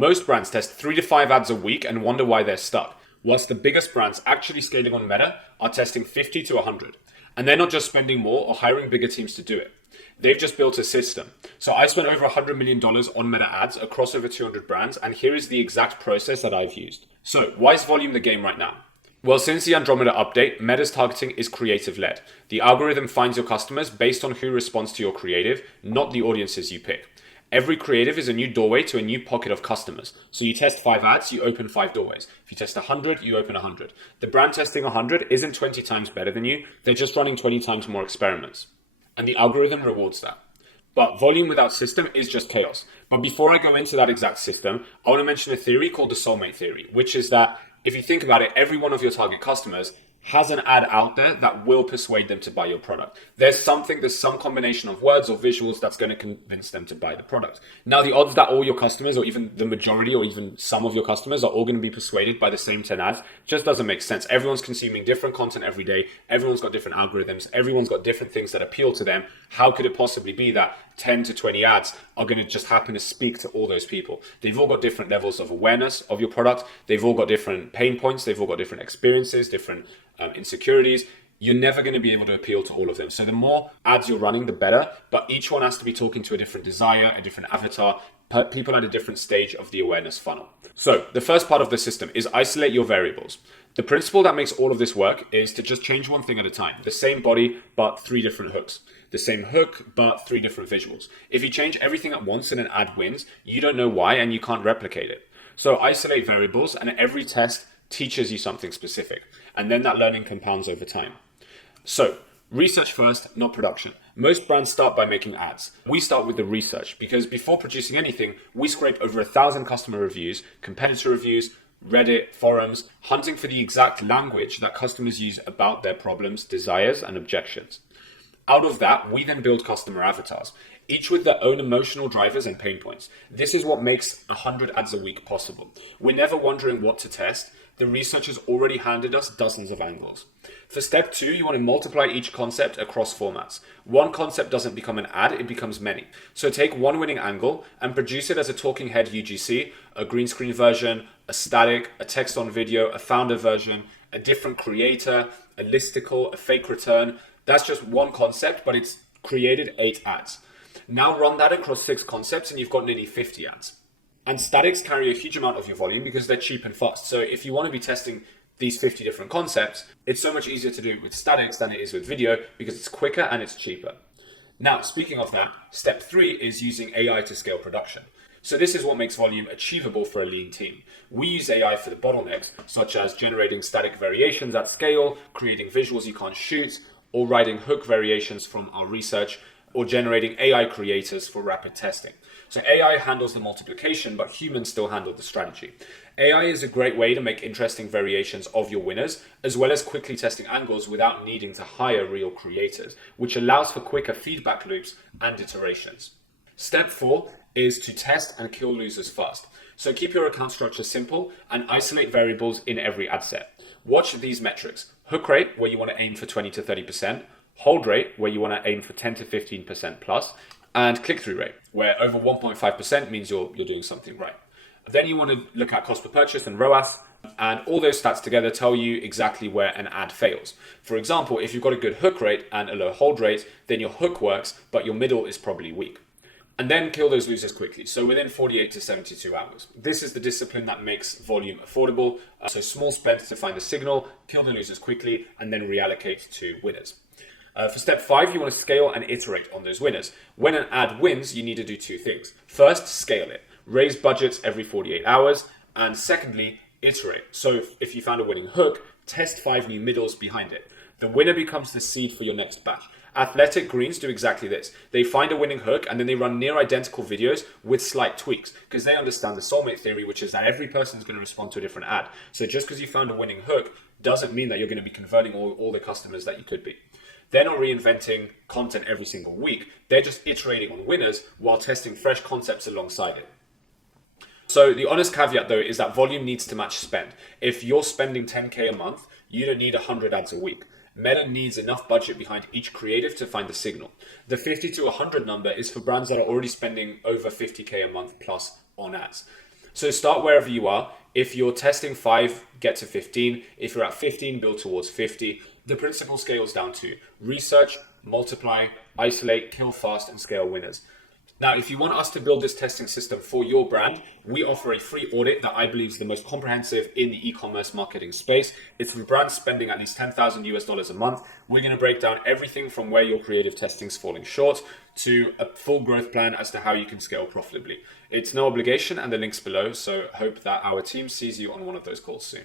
Most brands test 3 to 5 ads a week and wonder why they're stuck, whilst the biggest brands actually scaling on Meta are testing 50 to 100. And they're not just spending more or hiring bigger teams to do it. They've just built a system. So I spent over $100 million on Meta ads across over 200 brands, and here is the exact process that I've used. So why is volume the game right now? Well, since the Andromeda update, Meta's targeting is creative-led. The algorithm finds your customers based on who responds to your creative, not the audiences you pick. Every creative is a new doorway to a new pocket of customers. So you test 5 ads, you open 5 doorways. If you test 100, you open 100. The brand testing 100 isn't 20 times better than you. They're just running 20 times more experiments. And the algorithm rewards that. But volume without system is just chaos. But before I go into that exact system, I want to mention a theory called the Soulmate Theory, which is that if you think about it, every one of your target customers has an ad out there that will persuade them to buy your product. There's some combination of words or visuals that's going to convince them to buy the product. Now, the odds that all your customers, or even the majority, or even some of your customers are all going to be persuaded by the same 10 ads just doesn't make sense. Everyone's consuming different content every day. Everyone's got different algorithms. Everyone's got different things that appeal to them. How could it possibly be that 10 to 20 ads are going to just happen to speak to all those people? They've all got different levels of awareness of your product. They've all got different pain points. They've all got different experiences, different insecurities. You're never going to be able to appeal to all of them. So the more ads you're running, the better. But each one has to be talking to a different desire, a different avatar, people at a different stage of the awareness funnel. So the first part of the system is isolate your variables. The principle that makes all of this work is to just change one thing at a time. The same body, but 3 different hooks. The same hook, but 3 different visuals. If you change everything at once and an ad wins, you don't know why and you can't replicate it. So isolate variables, and every test teaches you something specific. And then that learning compounds over time. So research first, not production. Most brands start by making ads. We start with the research because before producing anything, we scrape over 1,000 customer reviews, competitor reviews, Reddit, forums, hunting for the exact language that customers use about their problems, desires, and objections. Out of that, we then build customer avatars, each with their own emotional drivers and pain points. This is what makes 100 ads a week possible. We're never wondering what to test. The research has already handed us dozens of angles. For step 2, you want to multiply each concept across formats. One concept doesn't become an ad, it becomes many. So take one winning angle and produce it as a talking head UGC, a green screen version, a static, a text on video, a founder version, a different creator, a listicle, a fake return. That's just one concept, but it's created 8 ads. Now run that across 6 concepts and you've got nearly 50 ads. And statics carry a huge amount of your volume because they're cheap and fast. So if you want to be testing these 50 different concepts, it's so much easier to do it with statics than it is with video because it's quicker and it's cheaper. Now, speaking of that, step 3 is using AI to scale production. So this is what makes volume achievable for a lean team. We use AI for the bottlenecks, such as generating static variations at scale, creating visuals you can't shoot, or writing hook variations from our research, or generating AI creators for rapid testing. So AI handles the multiplication, but humans still handle the strategy. AI is a great way to make interesting variations of your winners, as well as quickly testing angles without needing to hire real creators, which allows for quicker feedback loops and iterations. Step 4 is to test and kill losers fast. So keep your account structure simple and isolate variables in every ad set. Watch these metrics. Hook rate, where you want to aim for 20 to 30%. Hold rate, where you want to aim for 10 to 15% plus. And click-through rate, where over 1.5% means you're doing something right. Then you want to look at cost per purchase and ROAS, and all those stats together tell you exactly where an ad fails. For example, if you've got a good hook rate and a low hold rate, then your hook works, but your middle is probably weak. And then kill those losers quickly, so within 48 to 72 hours. This is the discipline that makes volume affordable. So small spends to find the signal, kill the losers quickly, and then reallocate to winners. For step 5, you want to scale and iterate on those winners. When an ad wins, you need to do 2 things. First, scale it. Raise budgets every 48 hours. And secondly, iterate. So if you found a winning hook, test 5 new middles behind it. The winner becomes the seed for your next batch. Athletic greens do exactly this. They find a winning hook and then they run near identical videos with slight tweaks because they understand the soulmate theory, which is that every person is going to respond to a different ad. So just because you found a winning hook doesn't mean that you're going to be converting all the customers that you could be. They're not reinventing content every single week. They're just iterating on winners while testing fresh concepts alongside it. So the honest caveat though is that volume needs to match spend. If you're spending 10K a month, you don't need 100 ads a week. Meta needs enough budget behind each creative to find the signal. The 50 to 100 number is for brands that are already spending over 50K a month plus on ads. So start wherever you are. If you're testing 5, get to 15. If you're at 15, build towards 50. The principle scales down to research, multiply, isolate, kill fast, and scale winners. Now, if you want us to build this testing system for your brand, we offer a free audit that I believe is the most comprehensive in the e-commerce marketing space. It's from brands spending at least 10,000 US dollars a month. We're going to break down everything from where your creative testing is falling short to a full growth plan as to how you can scale profitably. It's no obligation, and the link's below. So hope that our team sees you on one of those calls soon.